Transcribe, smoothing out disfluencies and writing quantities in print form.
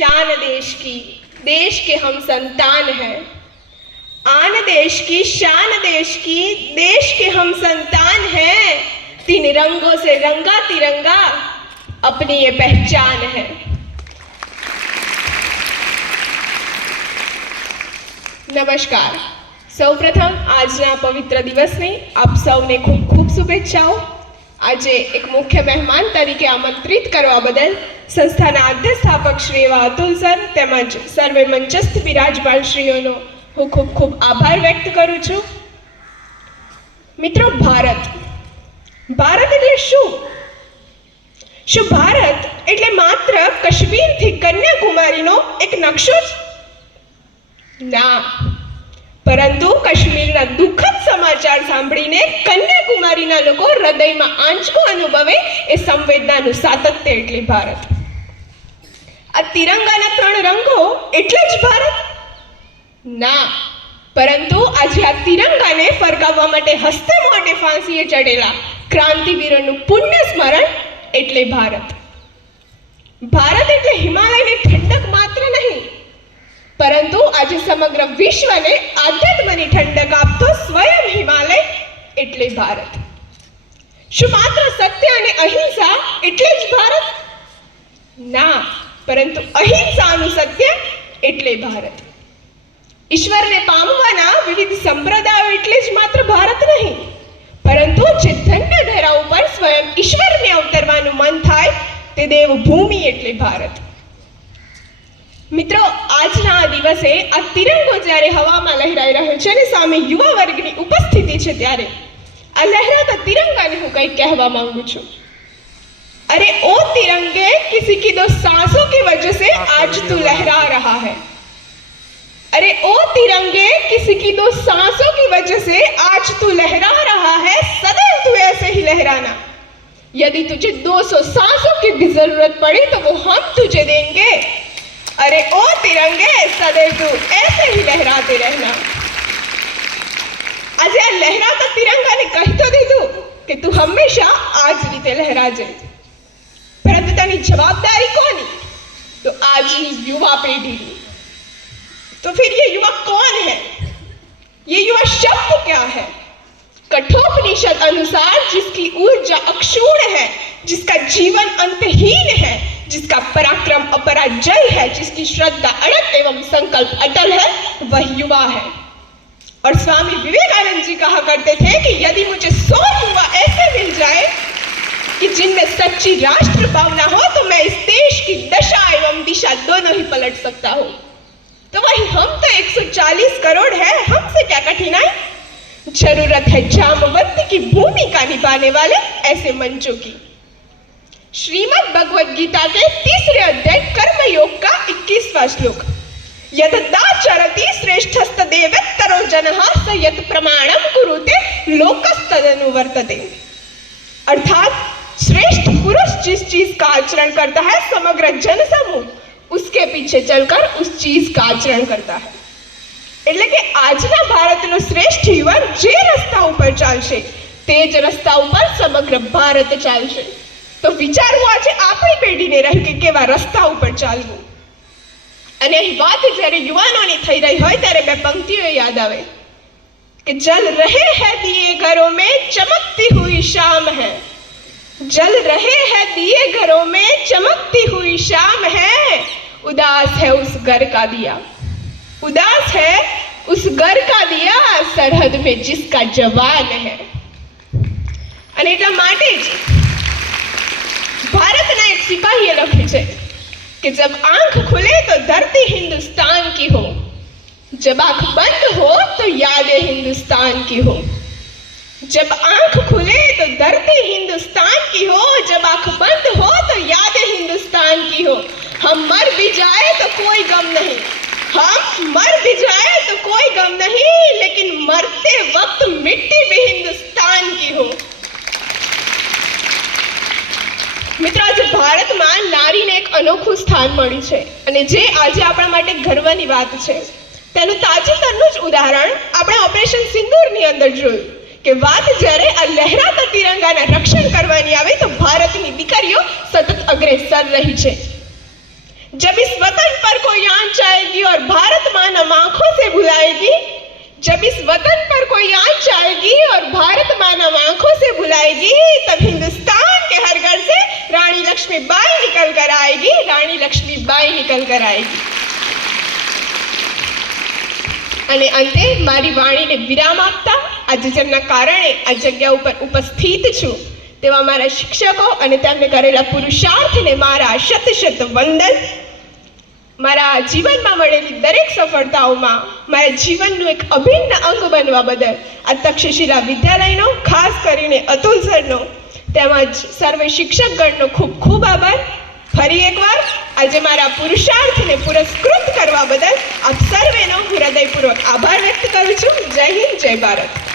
शान देश की, देश के हम संतान हैं। आन देश की, शान देश की, देश के हम संतान हैं। तीन रंगों से रंगा तिरंगा अपनी ये पहचान है। नमस्कार। સૌપ્રથમ આજના પવિત્ર દિવસની આપ સૌને ખૂબ ખૂબ શુભેચ્છાઓ। આજે એક મુખ્ય મહેમાન તરીકે આમંત્રિત કરવા બદલ સંસ્થાના અધ્યક્ષાપક શ્રી એવા અતુલ સર તેમજ સર્વે મંચસ્થ બિરાજમાન શ્રીઓનો હું ખૂબ ખૂબ આભાર વ્યક્ત કરું છું। મિત્રો, ભારત એટલે શું ભારત એટલે માત્ર કાશ્મીરથી કન્યાકુમારીનો એક નકશો જ? ના, પરંતુ કાશ્મીરના દુઃખદ સમાચાર સાંભળીને કન્યાકુમારીના લોકો હૃદયમાં આંચકો અનુભવે એ સંવેદનાનું સાતત્ય એટલે ભારત। આ તિરંગાના ત્રણ રંગો એટલે જ ભારત? ના, પરંતુ આજે આ તિરંગાને ફરકાવવા માટે હસ્તે મોઢે ફાંસીએ ચડેલા ક્રાંતિવીરોનું પુણ્ય સ્મરણ એટલે ભારત। ભારત એટલે હિમાલયની ઠંડક માત્ર નહીં, પરંતુ આજે સમગ્ર વિશ્વને આધ્યાત્મની ઠંડક આપતો સ્વયં હિમાલય એટલે ભારત। શું માત્ર સત્ય અને અહિંસા એટલે જ ભારત? ના, પરંતુ અહિંસાનું સત્ય એટલે ભારત। ઈશ્વરને પામવાના વિવિધ સંપ્રદાયો એટલે જ માત્ર ભારત નહીં, પરંતુ જે ધન્ય ધરા ઉપર સ્વયં ઈશ્વરને અવતરવાનું મન થાય તે દેવભૂમિ એટલે ભારત। મિત્રો, આજના આ દિવસે આ તિરંગો જ્યારે હવામાં લહેરાઈ રહ્યો છે અને સામે યુવા વર્ગની ઉપસ્થિતિ છે, ત્યારે આ લહેરાતા તિરંગાને હું કંઈક કહેવા માંગુ છું। अरे ओ तिरंगे, किसी की दो सांसों की वजह से आज तू लहरा रहा है। अरे ओ तिरंगे, किसी की दो सांसों की वजह से आज तू लहरा रहा है। सदैव तू ऐसे ही लहराना। यदि तुझे 200 सांसों की भी जरूरत पड़ी तो वो हम तुझे देंगे। अरे ओ तिरंगे, सदैव तू ऐसे ही लहराते रहना। आज आ लहराता तिरंगा ने कही तो दीधुं कि तू हमेशा आज रीते लहराजे, परंतु तेनी जवाबदारी कोनी? तो आज की युवा पीढ़ी। तो फिर ये युवा कौन है? ये युवा शब्द क्या है? कठोपनिषद अनुसार जिसकी ऊर्जा अक्षुण्ण है, जिसका जीवन अंतहीन है, जिसका पराक्रम अपराजय है, जिसकी श्रद्धा अड़ग एवं संकल्प अटल है, वह युवा है। और स्वामी विवेकानंद जी कहा करते थे कि यदि मुझे 100 युवा ऐसे मिल जाए कि जिनमें सच्ची राष्ट्र भावना हो तो मैं इस देश की दशा एवं दिशा दोनों ही पलट सकता हूँ। तो वही हम तो 140 करोड़ है, हमसे क्या कठिनाई? जरूरत है जामवंत की भूमिका निभाने वाले ऐसे मंचों की। श्रीमद् भगवद गीता के 3रे अध्याय कर्मयोग का 21वां श्लोक, यत दाचरति श्रेष्ठस्तदेवेत्तरो जनः स यत प्रमाणम कुरुते लोकस्तदनुवर्तते। अर्थात श्रेष्ठ पुरुष जिस चीज का आचरण करता है, समग्र जन समूह उसके पीछे चलकर उस चीज का आचरण करता है। એટલે કે આજના ભારતનો શ્રેષ્ઠ યુવાન જે રસ્તા ઉપર ચાલશે તે જ રસ્તા ઉપર સમગ્ર ભારત ચાલશે। તો વિચારવું આજે આપણી પેઢીને રહી કે કેવા રસ્તા ઉપર ચાલવું। અને અહીં વાત જ્યારે યુવાનોની થઈ રહી હોય ત્યારે બે પંક્તિઓ યાદ આવે કે जल रहे हैं दिए घरों में चमकती हुई शाम है। जल रहे हैं दिए घरों में चमकती हुई शाम है। उदास है उस घर का दिया, उदास है उस घर का दिया, सरहद में जिसका जवान है। અને એટલા માટે જ ભારતના એક સિપાહીએ લખ્યું છે कि जब आंख खुले तो धरती हिंदुस्तान की हो, जब आंख बंद हो तो यादें हिंदुस्तान की हो। जब आंख खुले तो धरती हिंदुस्तान की हो, जब आंख बंद हो तो यादें हिंदुस्तान की हो। हम मर भी जाए तो कोई गम नहीं, हम मर भी जाए तो कोई गम नहीं, लेकिन मरते वक्त मिट्टी भी हिंदुस्तान की हो। મિત્રો, આજે ભારતમાં નારીને એક અનોખું સ્થાન મળ્યું છે અને જે આજે આપણા માટે ગર્વની વાત છે। તેનું તાજેતરનું જ ઉદાહરણ આપણે ઓપરેશન સિંદૂરની અંદર જોયું કે વાત જ્યારે આ લહેરાતા તિરંગાના રક્ષણ કરવાની આવે તો ભારતની દીકરીઓ સતત અગ્રેસર રહી છે। जब इस वतन पर कोई आंच आएगी और भारत माँ नम आंखों से बुलाएगी, जब इस वतन पर कोई आंच आएगी और भारत माँ नम आंखों से बुलाएगी, तब हिंदुस्तान के हर घर से रानी लक्ष्मीबाई निकल कर आएगी, रानी लक्ष्मीबाई निकल कर आएगी। અને અંતે મારી વાણીને વિરામ આપતા આજે જેમના કારણે આ જગ્યા ઉપર ઉપસ્થિત છું તેવા મારા શિક્ષકો અને તેમને કરેલા પુરુષાર્થને મારા શત શત વંદન। મારા જીવનમાં મળેલી દરેક સફળતાઓમાં મારા જીવનનું એક અભિન્ન અંગ બનવા બદલ આ તક્ષશિલા વિદ્યાલયનો, ખાસ કરીને અતુલ સરનો તેમજ સર્વે શિક્ષકગણનો ખૂબ ખૂબ આભાર। ફરી એકવાર આજે મારા પુરુષાર્થને પુરસ્કૃત કરવા બદલ આપ સર્વેનો હું હૃદયપૂર્વક આભાર વ્યક્ત કરું છું। જય હિન્દ, જય ભારત।